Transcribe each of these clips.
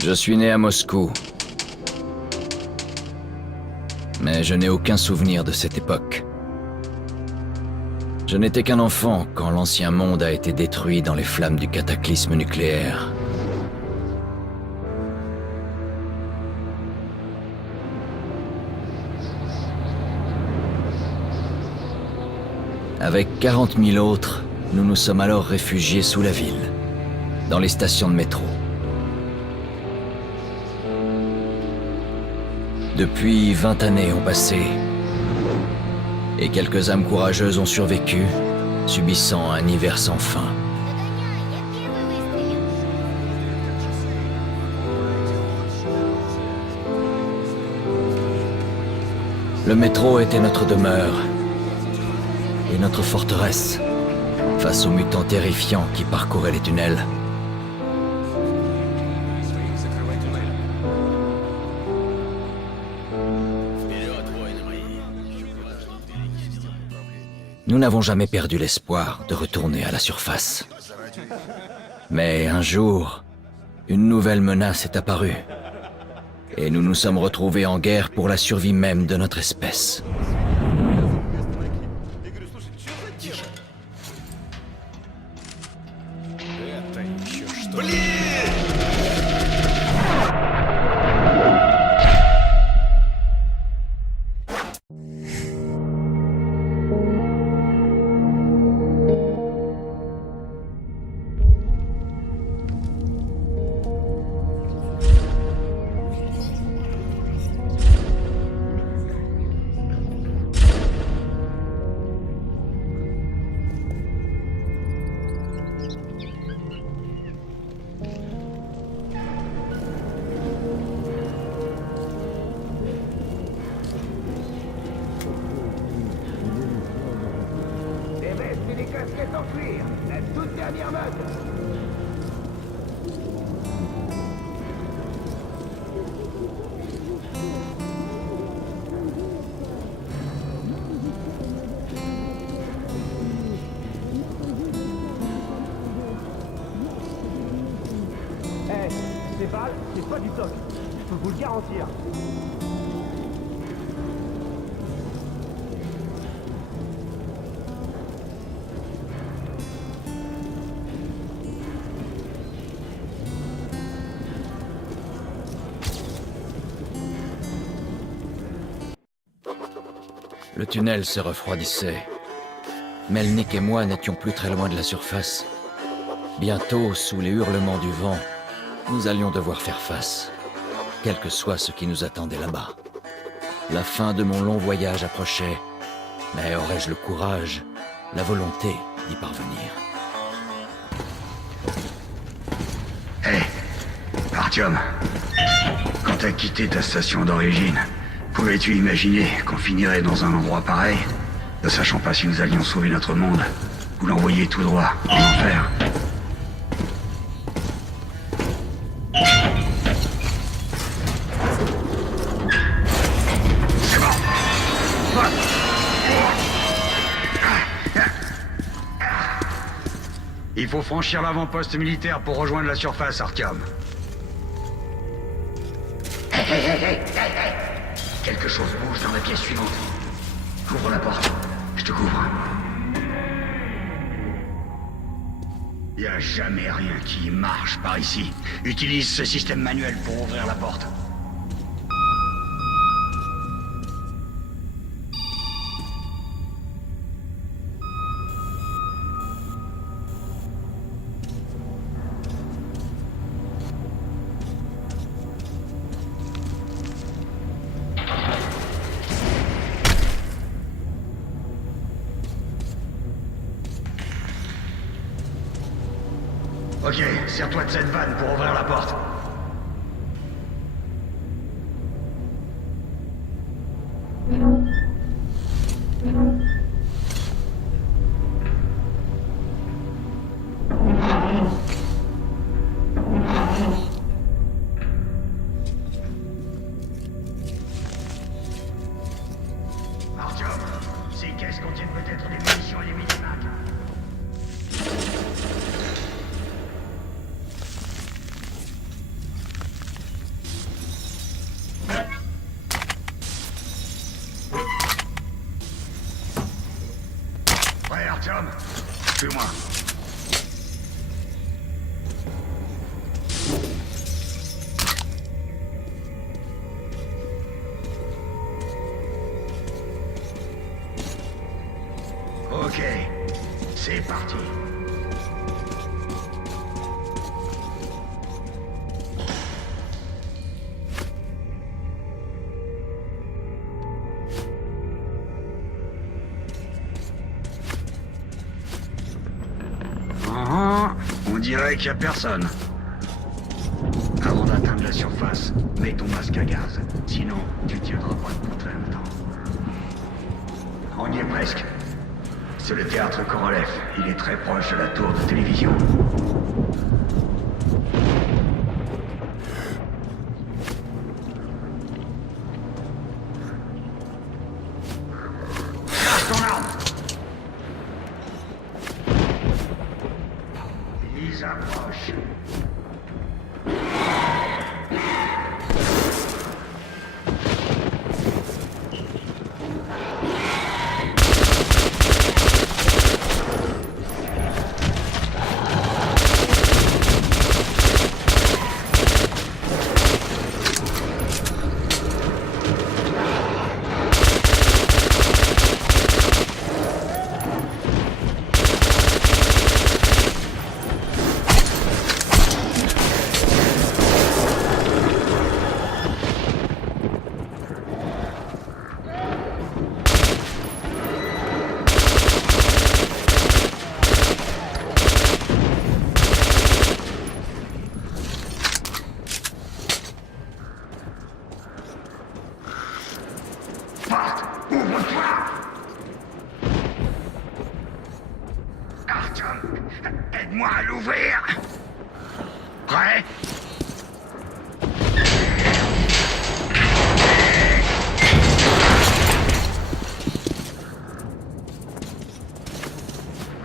Je suis né à Moscou. Mais je n'ai aucun souvenir de cette époque. Je n'étais qu'un enfant quand l'ancien monde a été détruit dans les flammes du cataclysme nucléaire. Avec 40 000 autres, nous nous sommes alors réfugiés sous la ville, dans les stations de métro. Depuis 20 années ont passé, et quelques âmes courageuses ont survécu, subissant un hiver sans fin. Le métro était notre demeure, et notre forteresse, face aux mutants terrifiants qui parcouraient les tunnels. Nous n'avons jamais perdu l'espoir de retourner à la surface. Mais un jour, une nouvelle menace est apparue. Et nous nous sommes retrouvés en guerre pour la survie même de notre espèce. Casquette en cuir, la toute dernière mode. Eh, ces balles, c'est pas du toc. Je peux vous le garantir. Le tunnel se refroidissait. Melnik et moi n'étions plus très loin de la surface. Bientôt, sous les hurlements du vent, nous allions devoir faire face, quel que soit ce qui nous attendait là-bas. La fin de mon long voyage approchait, mais aurais-je le courage, la volonté d'y parvenir? Hé, Artyom, quand t'as quitté ta station d'origine, pouvais-tu imaginer qu'on finirait dans un endroit pareil, ne sachant pas si nous allions sauver notre monde, ou l'envoyer tout droit en enfer? C'est bon. Il faut franchir l'avant-poste militaire pour rejoindre la surface, Artyom. Quelque chose bouge dans la pièce suivante. Ouvre la porte. Je te couvre. Y a jamais rien qui marche par ici. Utilise ce système manuel pour ouvrir la porte. Ok, sers-toi de cette vanne pour ouvrir la porte. Artyom, ces caisses contiennent peut-être des munitions et des mini-mags. Artyom, suis-moi. Ok, c'est parti. On dirait qu'il n'y a personne. Avant d'atteindre la surface, mets ton masque à gaz. Sinon, tu tiendras pas debout très longtemps. On y est presque. C'est le théâtre Korolev. Il est très proche de la tour de télévision. Lâche ton arme! Ils approchent. Porte, ouvre-toi! Artyom, aide-moi à l'ouvrir! Prêt?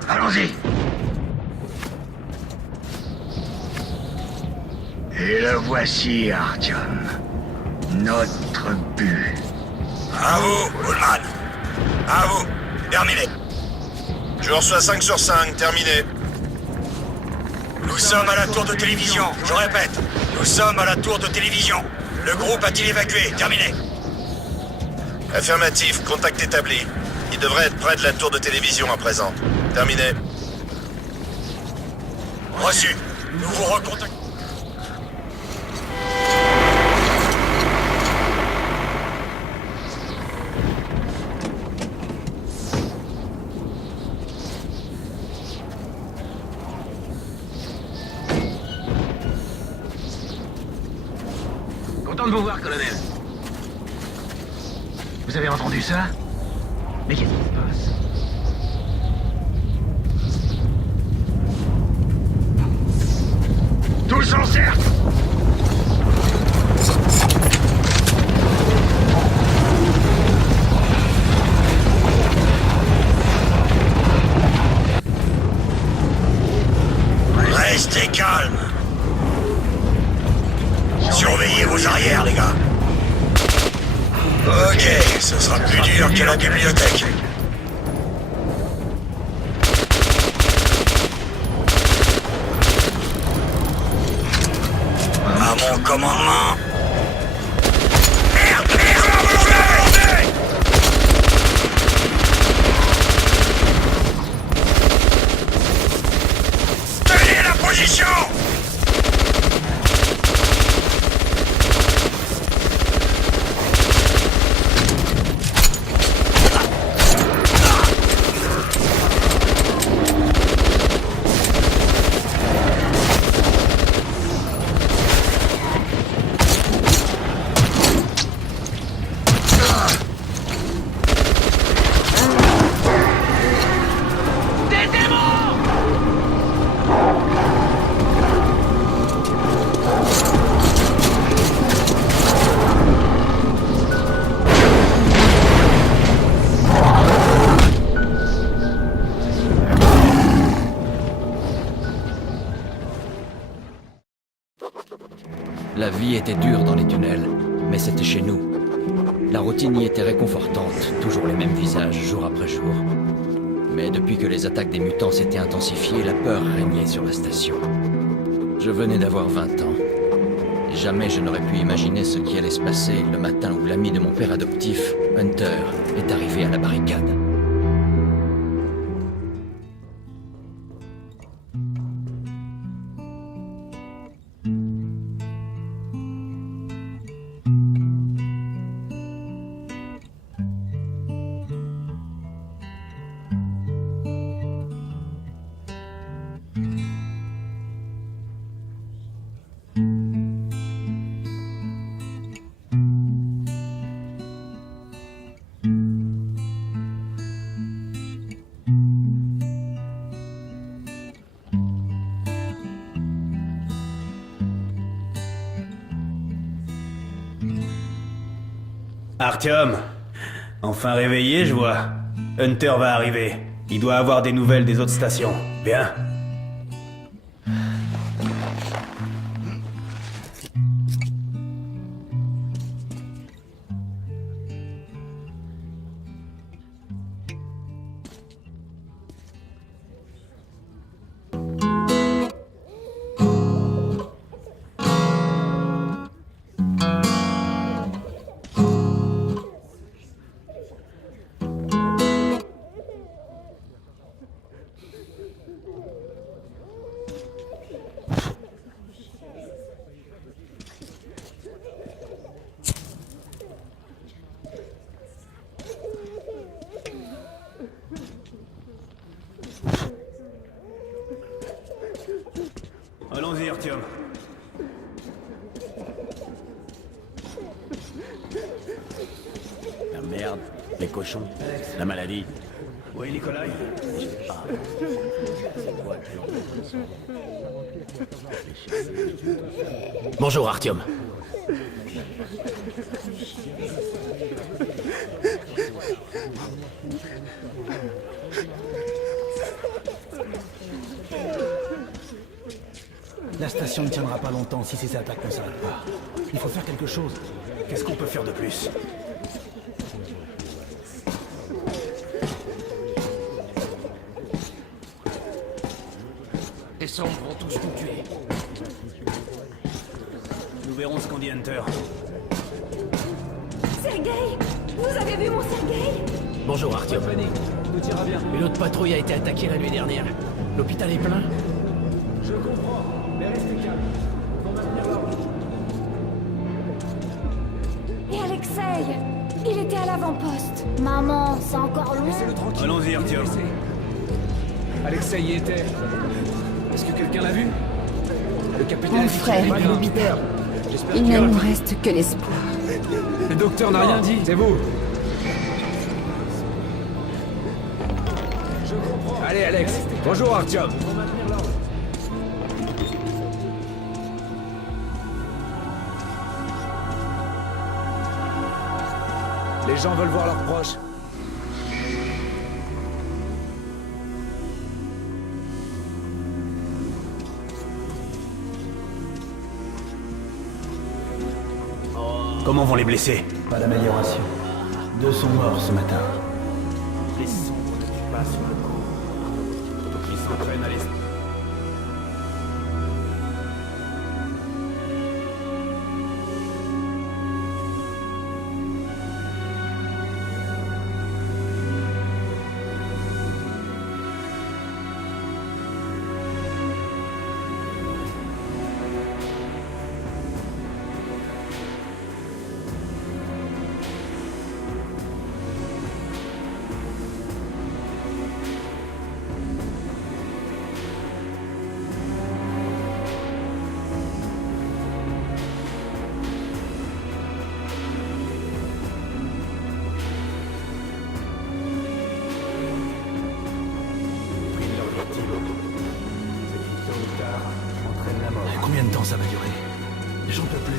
Allons-y! Et le voici, Artyom. Notre but. À vous, Ullman. À vous. Terminé. Je reçois 5 sur 5. Terminé. Nous sommes à la tour de télévision. Je répète. Nous sommes à la tour de télévision. Le groupe a-t-il évacué? Terminé. Affirmatif. Contact établi. Il devrait être près de la tour de télévision à présent. Terminé. Reçu. Nous vous recontactons. Content de vous voir, colonel. Vous avez entendu ça? Mais qu'est-ce qui se passe? Tous en cercle! Restez calme. Surveillez vos arrières, les gars. Ok, ce sera plus dur que la bibliothèque. À mon commandement. Merde, merde, vous l'avez! Tenez la position! La vie était dure dans les tunnels, mais c'était chez nous. La routine y était réconfortante, toujours les mêmes visages, jour après jour. Mais depuis que les attaques des mutants s'étaient intensifiées, la peur régnait sur la station. Je venais d'avoir 20 ans. Et jamais je n'aurais pu imaginer ce qui allait se passer le matin où l'ami de mon père adoptif, Hunter, est arrivé à la barricade. Artyom, enfin réveillé, je vois. Hunter va arriver. Il doit avoir des nouvelles des autres stations. Bien. Allons-y, Artyom. La merde, les cochons, la maladie. Oui, Nikolai. Bonjour, Artyom. La station ne tiendra pas longtemps si ces attaques ne s'arrêtent pas. Il faut faire quelque chose. Qu'est-ce qu'on peut faire de plus? Les sombres vont tous nous tuer. Nous verrons ce qu'on dit Hunter. Sergei! Vous avez vu mon Sergei? Bonjour, Artyom. Tout ira bien. Une autre patrouille a été attaquée la nuit dernière. L'hôpital est plein. Je comprends, mais restez calme. Faut maintenir l'ordre. Et Alexei? Il était à l'avant-poste. Maman, c'est encore long? Laissez-le tranquille. Allons-y, Artyom. Alexei y était. Est-ce que quelqu'un l'a vu? Le capitaine Mon a dit qu'il frère allait est bien. l'hôpital. J'espère Il qu'il ne ira nous plus. reste que l'espoir. Le docteur n'a rien dit, c'est vous. Je comprends. Allez, Alex. Bonjour, Artyom. Faut maintenir l'ordre. Les gens veulent voir leurs proches. Comment vont les blessés? Pas d'amélioration. 2 sont morts ce matin. Les sombres ne tuent pas sur le coup. Ils s'entraînent à l'esprit. Combien de temps ça va durer? J'en peux plus.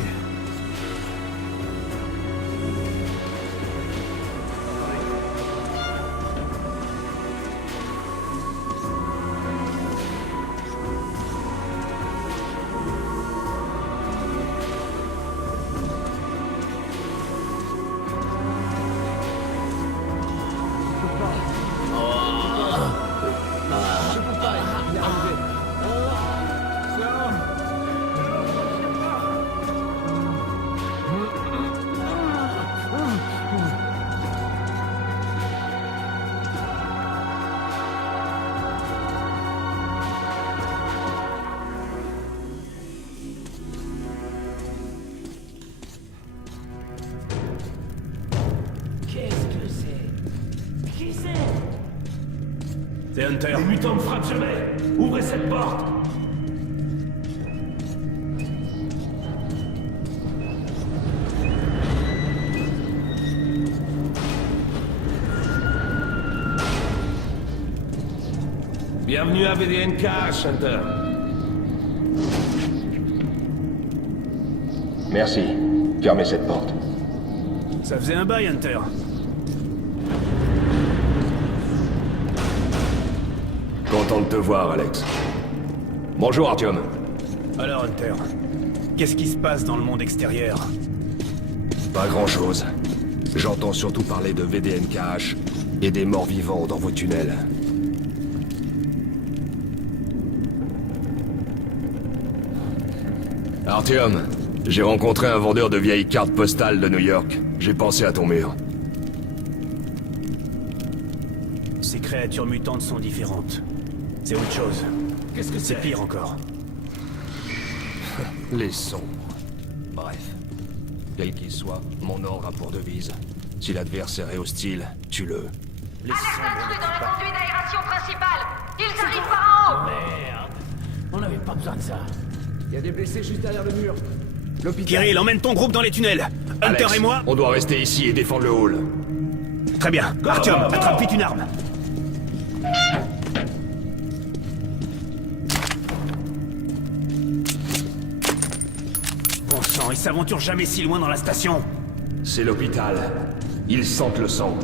C'est Hunter. Les mutants ne frappent jamais. Ouvrez cette porte. Bienvenue à VDNK, Hunter. Merci. Fermez cette porte. Ça faisait un bail, Hunter. Content de te voir, Alex. Bonjour, Artyom. Alors, Hunter, qu'est-ce qui se passe dans le monde extérieur? Pas grand-chose. J'entends surtout parler de VDNKH et des morts vivants dans vos tunnels. Artyom, j'ai rencontré un vendeur de vieilles cartes postales de New York. J'ai pensé à ton mur. Ces créatures mutantes sont différentes. C'est autre chose. Qu'est-ce que C'est pire encore. Les sombres. Bref. Quel qu'il soit, mon ordre a pour devise. Si l'adversaire est hostile, tue-le. Les Alerte sombres intrus ne dans le pas. conduit d'aération principal. Ils arrivent par en haut. Merde. On n'avait pas besoin de ça. Il y a des blessés juste derrière le mur. L'hôpital. Kirill, emmène ton groupe dans les tunnels. Hunter Alex, et moi... on doit rester ici et défendre le hall. Très bien. Artyom, attrape vite une arme. Bon sang, ils s'aventurent jamais si loin dans la station. C'est l'hôpital. Ils sentent le sang.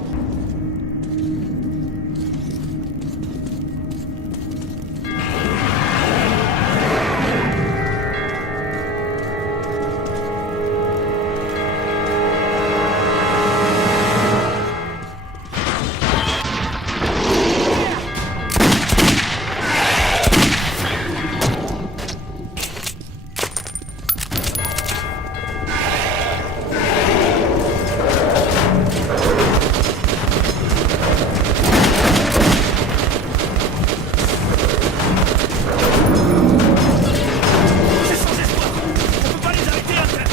C'est sans espoir. On peut pas les arrêter, Hunter.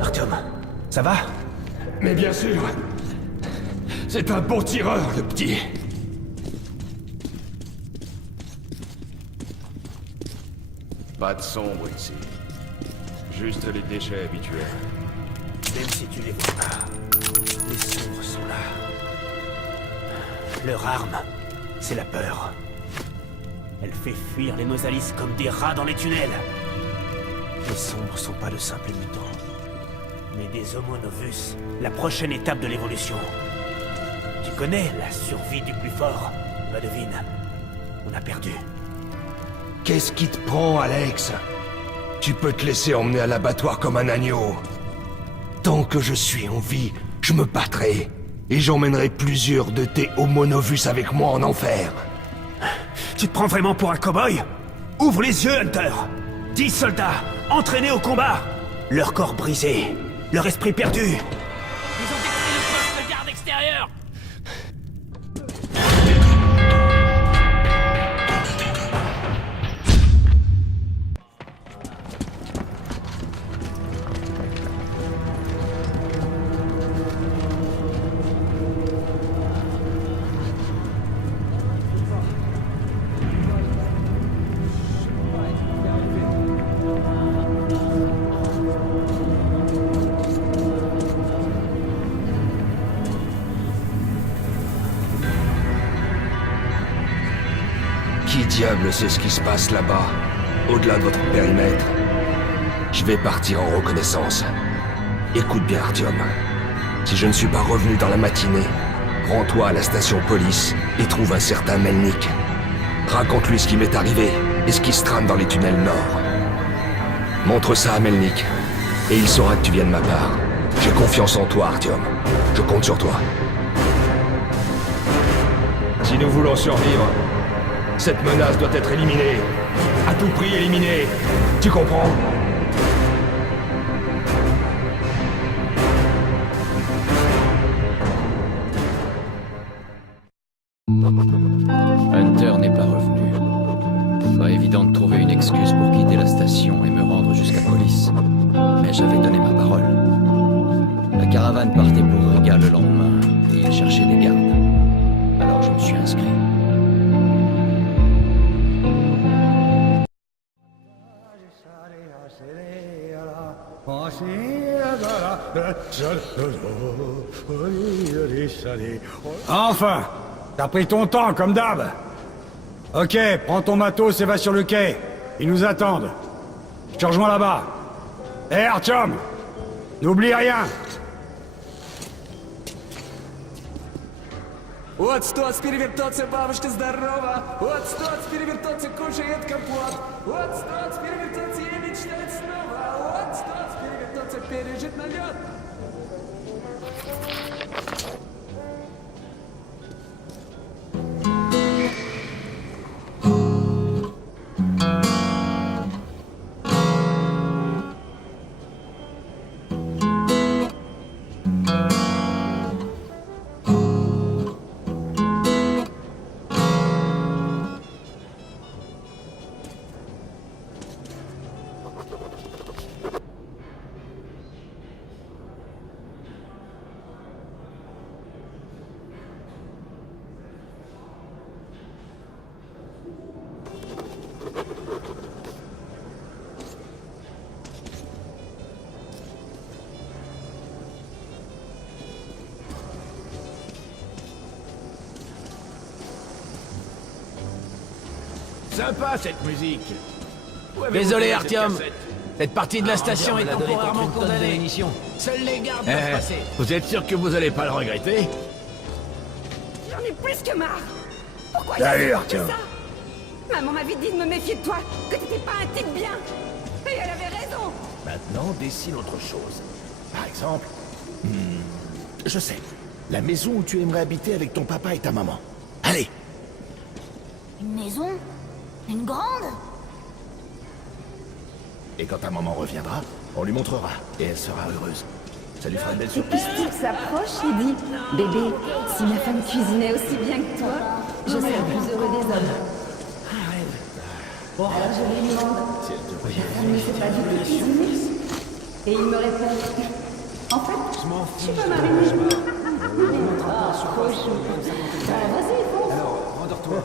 Artyom, ça va? Mais bien sûr. C'est un bon tireur, le petit. Pas de sombre ici. Juste les déchets habituels. Même si tu les vois pas, les sombres sont là. Leur arme, c'est la peur. Elle fait fuir les Nosalis comme des rats dans les tunnels. Les sombres sont pas de simples mutants, mais des Homo Novus, la prochaine étape de l'évolution. Tu connais la survie du plus fort? Bah devine, on a perdu. Qu'est-ce qui te prend, Alex? Tu peux te laisser emmener à l'abattoir comme un agneau. Tant que je suis en vie, je me battrai. Et j'emmènerai plusieurs de tes Homo Novus avec moi en enfer. Tu te prends vraiment pour un cow-boy? Ouvre les yeux, Hunter! 10 soldats, entraînés au combat! Leur corps brisé, leur esprit perdu! Ils ont détruit le poste de garde extérieur. Qui diable sait ce qui se passe là-bas, au-delà de votre périmètre? Je vais partir en reconnaissance. Écoute bien, Artyom. Si je ne suis pas revenu dans la matinée, Rends-toi à la station police et trouve un certain Melnik. Raconte-lui ce qui m'est arrivé et ce qui se trame dans les tunnels nord. Montre ça à Melnik, et il saura que tu viens de ma part. J'ai confiance en toi, Artyom. Je compte sur toi. Si nous voulons survivre, cette menace doit être éliminée. À tout prix éliminée. Tu comprends? Hunter n'est pas revenu. Pas évident de trouver une excuse pour quitter la station et me rendre jusqu'à police. Mais j'avais donné ma parole. La caravane partait pour Riga le lendemain et il cherchait des gardes. Alors je me suis inscrit. Enfin! T'as pris ton temps, comme d'hab! Ok, prends ton matos et va sur le quai. Ils nous attendent. Je te rejoins là-bas. Hé, Artyom! N'oublie rien! Вот стоц перевертоться, бабушка здорова. Вот стоц перевертоться, кушает компот. Вот стоц перевертоться и мечтает снова. Вот стоц перевертоться, пережить налет. Sympa cette musique. Désolé Artyom. Cette partie de la station est temporairement condamnée. Seuls les gardes peuvent passer. Vous êtes sûr que vous allez pas le regretter? J'en ai plus que marre. Pourquoi Salut, t'as fait Artyom. ça? Maman m'avait dit de me méfier de toi, que t'étais pas un type bien. Et elle avait raison. Maintenant, dessine autre chose. Par exemple... je sais. La maison où tu aimerais habiter avec ton papa et ta maman. Allez. Une maison? Une grande? Et quand ta maman reviendra, on lui montrera. Et elle sera heureuse. Ça lui fera une belle Et puis surprise. Steve s'approche et dit « Bébé, si ma femme cuisinait aussi bien que toi, je serais le plus heureux des hommes. » Alors je lui demande Si elle te « voyait, Ta femme ne sait pas du tout cuisiner ?» Et il me répond « En fait, tu peux m'arriver. » Ah, trop chou. Vas-y, fonce. Alors, rendors-toi.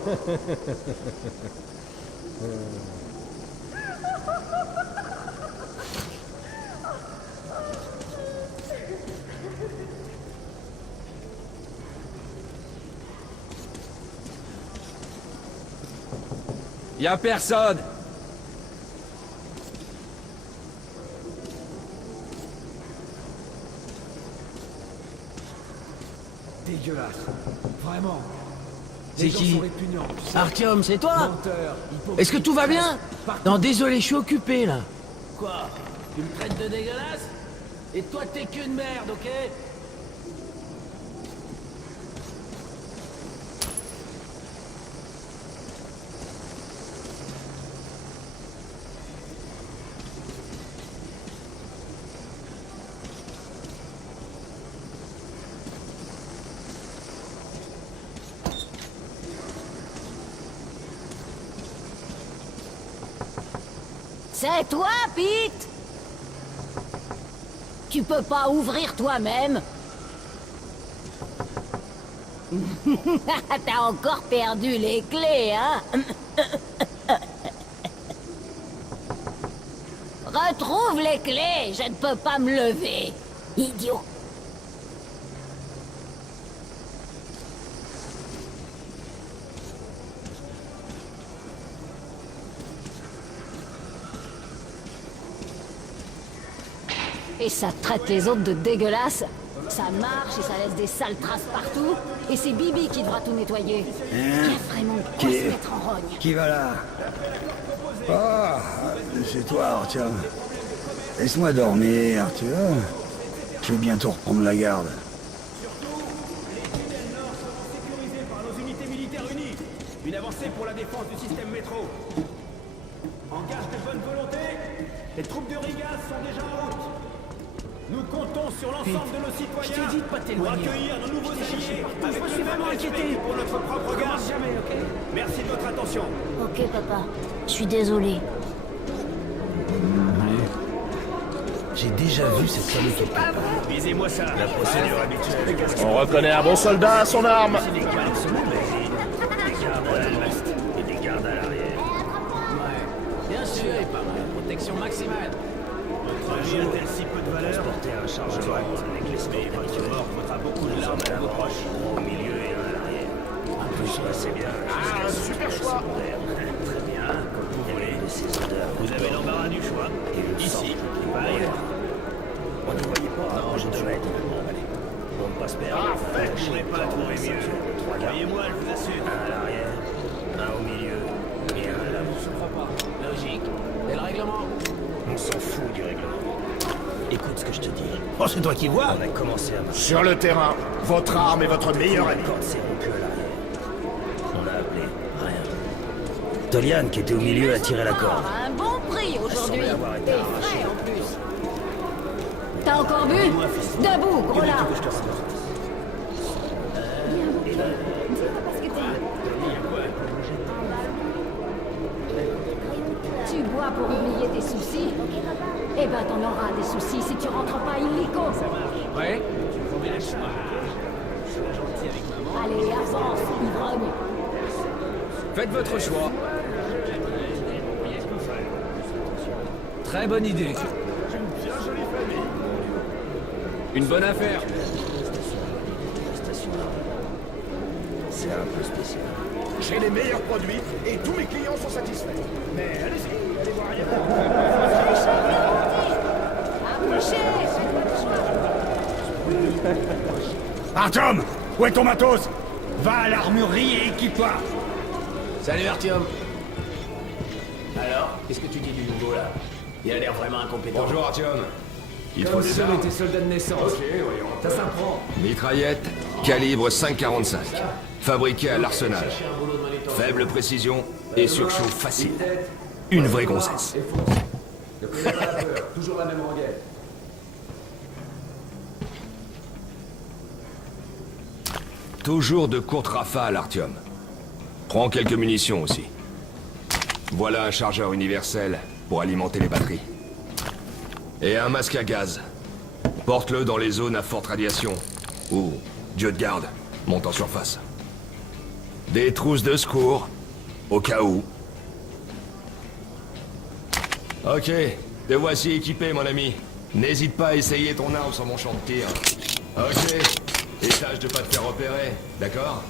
Y'a personne. Dégueulasse. Vraiment. C'est qui? Artyom, c'est toi? Menteur, Est-ce que tout va bien? Non, désolé, je suis occupé, là. Quoi? Tu me traites de dégueulasse? Et toi, t'es qu'une merde, ok? C'est toi, Pete? Tu peux pas ouvrir toi-même? T'as encore perdu les clés, hein? Retrouve les clés, je ne peux pas me lever. Idiot. Et ça traite les autres de dégueulasses. Ça marche et ça laisse des sales traces partout. Et c'est Bibi qui devra tout nettoyer. Qui a vraiment de quoi se mettre en rogne. Qui va là? Ah, c'est toi, Artyom. Laisse-moi dormir, tu vois. Je vais bientôt reprendre la garde. Sécurisé par nos unités militaires unies. Une avancée pour la défense du système métro. En gage de bonne volonté, les troupes de Riga sont déjà en route. Nous comptons sur l'ensemble de nos citoyens pour accueillir nos nouveaux alliés avec le même respect pour notre propre garde. Merci de votre attention. Ok, papa. Je suis désolé. J'ai déjà vu cette famille quelque part. Visez-moi ça. La procédure habituelle. On reconnaît un bon soldat à son arme. Des gardes à l'est et des gardes à l'arrière. Ouais, bien sûr, et pas mal. Protection maximale. Notre vie a-t-elle si peu de valeur? Porter un chargement avec l'esprit votre mort faudra beaucoup de larmes à vos proches. Au milieu et un à l'arrière. Un peu c'est bien. Ah, un super choix. Très bien, comme vous voulez. Vous avez l'embarras du choix. Ici, pas ailleurs. On ne voyait pas. Non, je devais être. Allez, on ne passe perdre. Je ne pourrais pas trouver mieux. Voyez-moi, je vous assure. Un à l'arrière, un au milieu et un à l'avant. Je crois pas. Logique. Et le règlement? On s'en fout du règlement. Écoute ce que je te dis. Oh, c'est toi qui vois. On a commencé à marcher. Sur le terrain, votre arme est votre meilleur ami. Quand c'est rompu à l'arrière. On a appelé rien. Tolian, qui était au milieu, a tiré la corde. Un bon prix aujourd'hui. semblait avoir été T'es arraché. frais en plus. T'as encore bu? Debout, gros là. Que je te raconte. Et là, Tu bois pour oublier tes soucis? Eh ben t'en auras des soucis si tu rentres pas illico. Ouais. Allez, avance, ivrogne. Faites votre choix. Très bonne idée. Une bonne affaire. c'est un peu spécial. J'ai les meilleurs produits et tous mes clients sont satisfaits. Mais allez-y, allez voir ailleurs. Approchez. Artyom, où est ton matos? Va à l'armurerie et équipe-toi. Salut Artyom. Alors, qu'est-ce que tu dis du nouveau là? Il a l'air vraiment incompétent. Bonjour Artyom. Il te faut Comme des si on armes? était soldat de naissance. Ça s'apprend. Mitraillette, calibre 5,45. Fabriquée à l'arsenal. Faible précision et surchauffe facile. Une vraie grossesse. Ne prenez pas la peur, toujours la même rengaine. Toujours de courtes rafales, Artyom. Prends quelques munitions aussi. Voilà un chargeur universel pour alimenter les batteries. Et un masque à gaz. Porte-le dans les zones à forte radiation. Ou, Dieu de garde, monte en surface. Des trousses de secours, au cas où. Ok, te voici équipé, mon ami. N'hésite pas à essayer ton arme sur mon champ de tir. Ok, et tâche de pas te faire repérer, d'accord?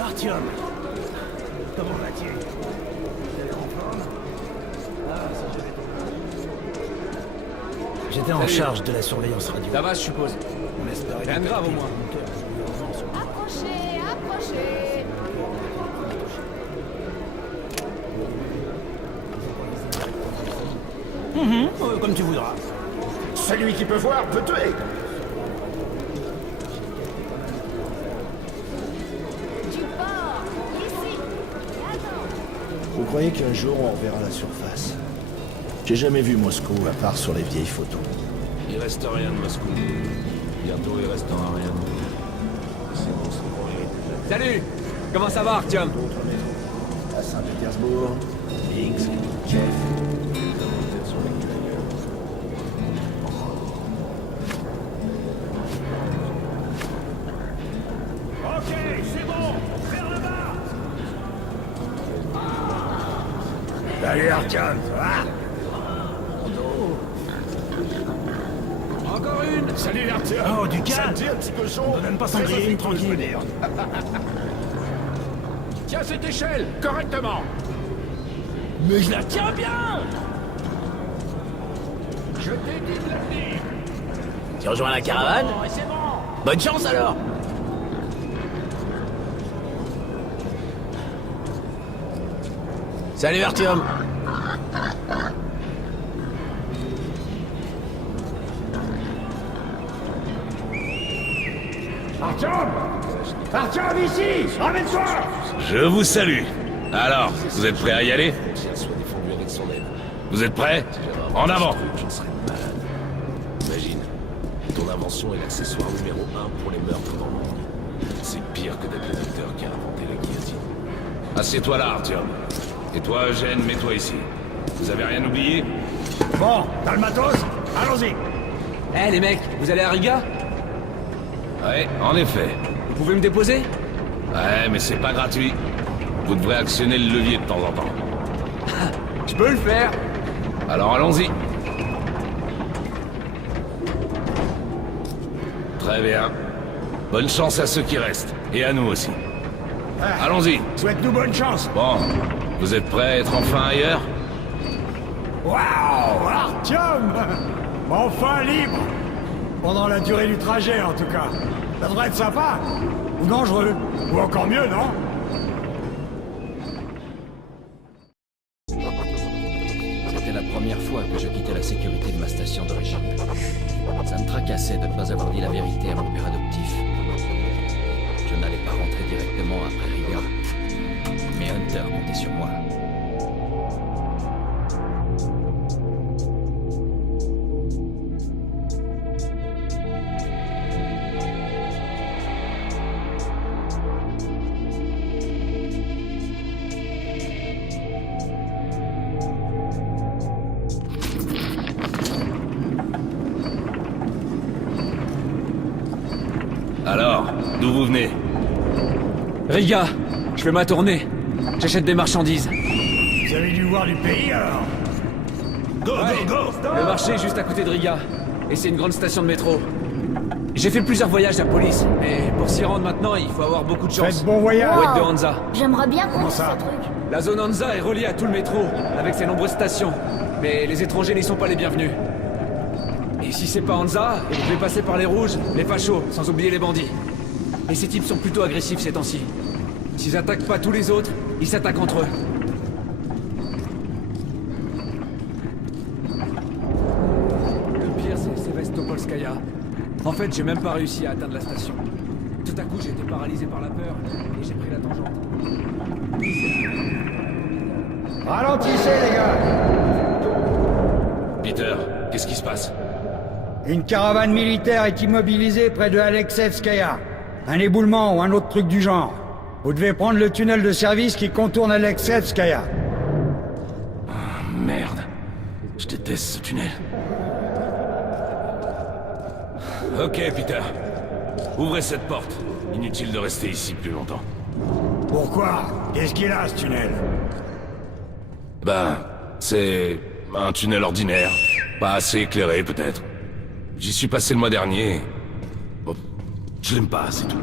Artyom, comment vas-tu? J'étais en charge de la surveillance radio. Ça va, je suppose. On espérait Rien de grave au moins. Approchez, approchez. Comme tu voudras. Celui qui peut voir peut tuer. Du port, ici. Attends. croyez qu'un jour on reverra la surface? J'ai jamais vu Moscou à part sur les vieilles photos. Il reste rien de Moscou. Bientôt il restera rien. C'est bon, c'est bon. Salut! Comment ça va, Artyom? D'autres métros. À Saint-Pétersbourg, Minsk, Kiev. Peut-être sur les culs ailleurs. Ok, c'est bon. Vers le bas. Salut Artyom, ça va? Encore une! Salut Artyom. Oh, du calme. Ça te dit un petit cochon? On donne pas son Très grille, affectueux, tranquille. je veux dire. Tiens cette échelle, correctement. Mais je la tiens bien! Je t'ai dit de la tenir. Tu rejoins la caravane? C'est bon. Bonne chance alors! Salut Artyom! Artyom! Artyom, ici! Ramène-toi! Je vous salue. Alors, vous êtes prêts à y aller? Vous êtes prêts? En avant! Imagine, ton invention est l'accessoire numéro 1 pour les meurtres dans le monde. C'est pire que d'être le docteur qui a inventé la guillotine. Assieds-toi là, Artyom. Et toi, Eugène, mets-toi ici. Vous avez rien oublié? Bon, t'as le matos? Allons-y! Eh les mecs, vous allez à Riga? Ouais, en effet. Vous pouvez me déposer? Ouais, mais c'est pas gratuit. Vous devrez actionner le levier de temps en temps. Je peux le faire! Alors allons-y. Très bien. Bonne chance à ceux qui restent. Et à nous aussi. Allons-y. Souhaite-nous bonne chance! Bon, vous êtes prêts à être enfin ailleurs? Waouh, Artyom! Enfin libre! Pendant la durée du trajet, en tout cas. Ça devrait être sympa. Ou dangereux. Ou encore mieux, non? C'était la première fois que je quittais la sécurité de ma station d'origine. Ça me tracassait de ne pas avoir dit la vérité à mon père adoptif. Je n'allais pas rentrer directement après Riga. Mais Hunter comptait sur moi. Alors, d'où vous venez? Riga! Je fais ma tournée. J'achète des marchandises. Vous avez dû voir du pays, alors? Go, go, go! Le marché est juste à côté de Riga. Et c'est une grande station de métro. J'ai fait plusieurs voyages à Police, mais pour s'y rendre maintenant, il faut avoir beaucoup de chance. Faites bon voyage! Faut être de Hansa. J'aimerais bien Comment qu'on ça? ce truc. La zone Hansa est reliée à tout le métro, avec ses nombreuses stations. Mais les étrangers n'y sont pas les bienvenus. Et si c'est pas Hansa, vous devez passer par les rouges, les fachos, sans oublier les bandits. Et ces types sont plutôt agressifs ces temps-ci. S'ils attaquent pas tous les autres, ils s'attaquent entre eux. Le pire, c'est Sevastopolskaya. En fait, j'ai même pas réussi à atteindre la station. Tout à coup, j'ai été paralysé par la peur, et j'ai pris la tangente. Ralentissez, les gars! Peter, qu'est-ce qui se passe? Une caravane militaire est immobilisée près de Alexevskaya. Un éboulement ou un autre truc du genre. Vous devez prendre le tunnel de service qui contourne Alexevskaya. Merde. Je déteste ce tunnel. Ok, Peter. Ouvrez cette porte. Inutile de rester ici plus longtemps. Pourquoi? Qu'est-ce qu'il a, ce tunnel? Ben, c'est un tunnel ordinaire. Pas assez éclairé, peut-être. J'y suis passé le mois dernier. Bon, je l'aime pas, c'est tout.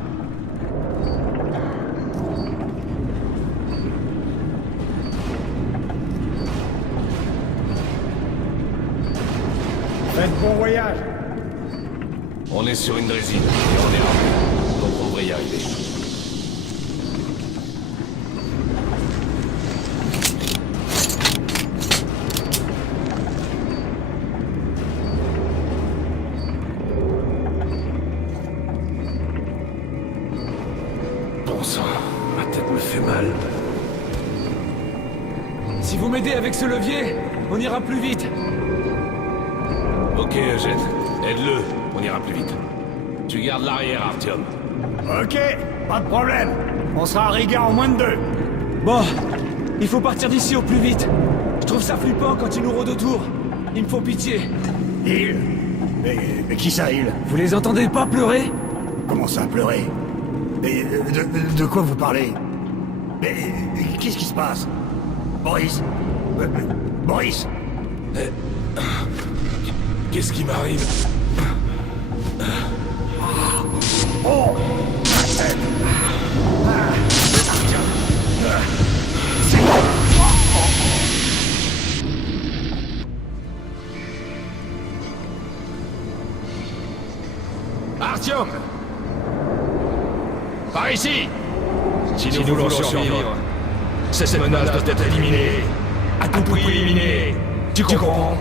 Faites bon voyage! On est sur une drésine, et on est armé. Donc on devrait y arriver. Bon sang, ma tête me fait mal. Si vous m'aidez avec ce levier, on ira plus vite. Ok, Eugène. Aide-le. On ira plus vite. Tu gardes l'arrière, Artyom. Ok, pas de problème. On sera à Riga en moins de 2. Bon, il faut partir d'ici au plus vite. Je trouve ça flippant quand ils nous rôdent autour. Ils me font pitié. Il mais qui ça, il? Vous les entendez pas pleurer? Comment ça, pleurer? Mais de quoi vous parlez? Mais qu'est-ce qui se passe? Boris? Boris? Qu'est-ce qui m'arrive? Oh! Artyom! Par ici! Si nous voulons survivre, cette menace doit être éliminée. À tout prix éliminée. Tu comprends?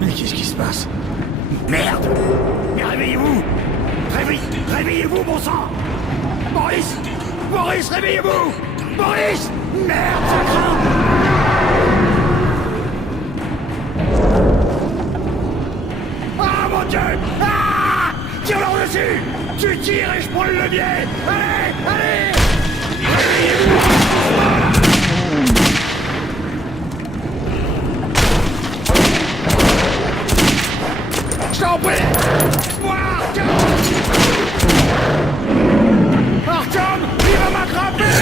Mais qu'est-ce qui se passe? Merde! Mais réveillez-vous! Réveillez-vous, bon sang! Boris! Boris, réveillez-vous! Boris! Merde, ça craint! Ah, mon Dieu! Ah! Tire-leur dessus! Tu tires et je prends le levier! Allez! Allez! Réveillez-vous! Je t'en prie! Moi, Artyom! Artyom, il va m'attraper!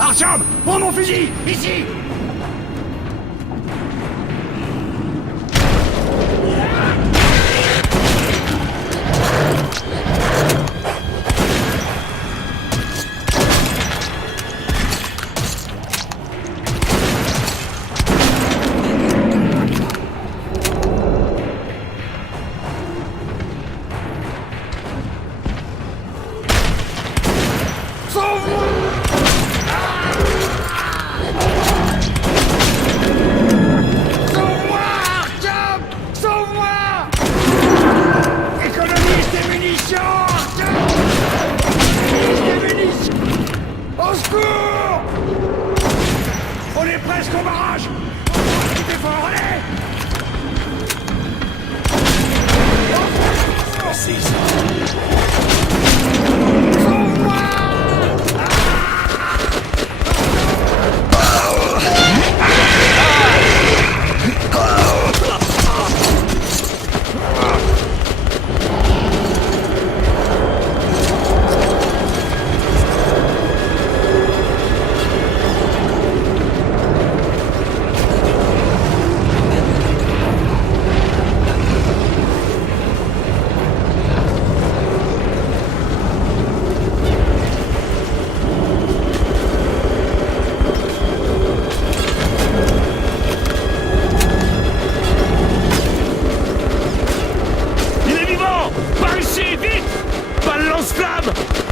Artyom, prends mon fusil! Ici! On est presque au barrage! Tout est fort, allez! C'est ça! Sauve-moi!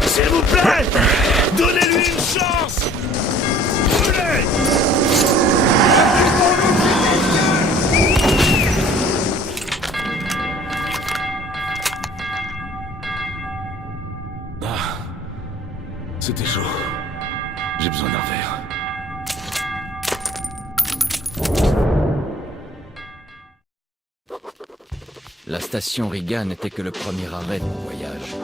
S'il vous plaît! Donnez-lui une chance! Brûlez! Ah, c'était chaud. J'ai besoin d'un verre. La station Riga n'était que le premier arrêt de mon voyage.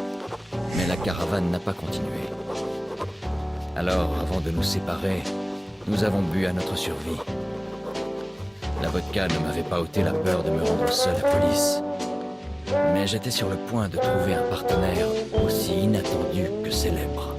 Mais la caravane n'a pas continué. Alors, avant de nous séparer, nous avons bu à notre survie. La vodka ne m'avait pas ôté la peur de me rendre seul à police. Mais j'étais sur le point de trouver un partenaire aussi inattendu que célèbre.